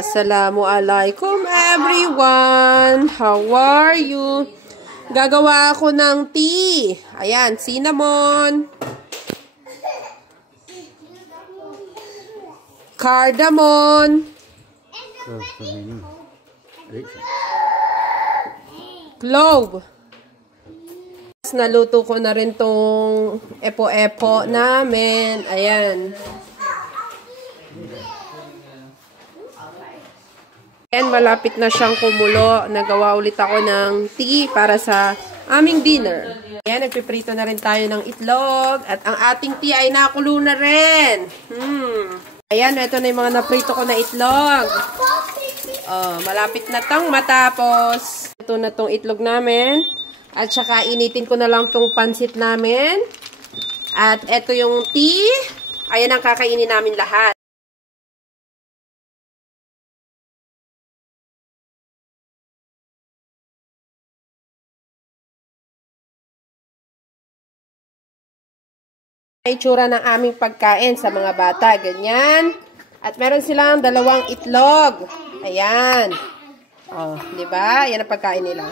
Assalamualaikum everyone! How are you? Gagawa ako ng tea. Ayan, cinnamon. Cardamom. Clove. Naluto ko na rin tong epo-epo namin. Ayan. And malapit na siyang kumulo. Nagawa ulit ako ng tea para sa aming dinner. Ayan, nagpiprito na rin tayo ng itlog. At ang ating tea ay nakulo na rin. Ayan, ito na yung mga naprito ko na itlog. Malapit na tong matapos. Ito na tong itlog namin. At saka initin ko na lang tong pansit namin. At ito yung tea. Ayan ang kakainin namin lahat. Itsura ng aming pagkain sa mga bata. Ganyan. At meron silang 2 itlog. Ayan. Diba? Yan ang pagkain nila.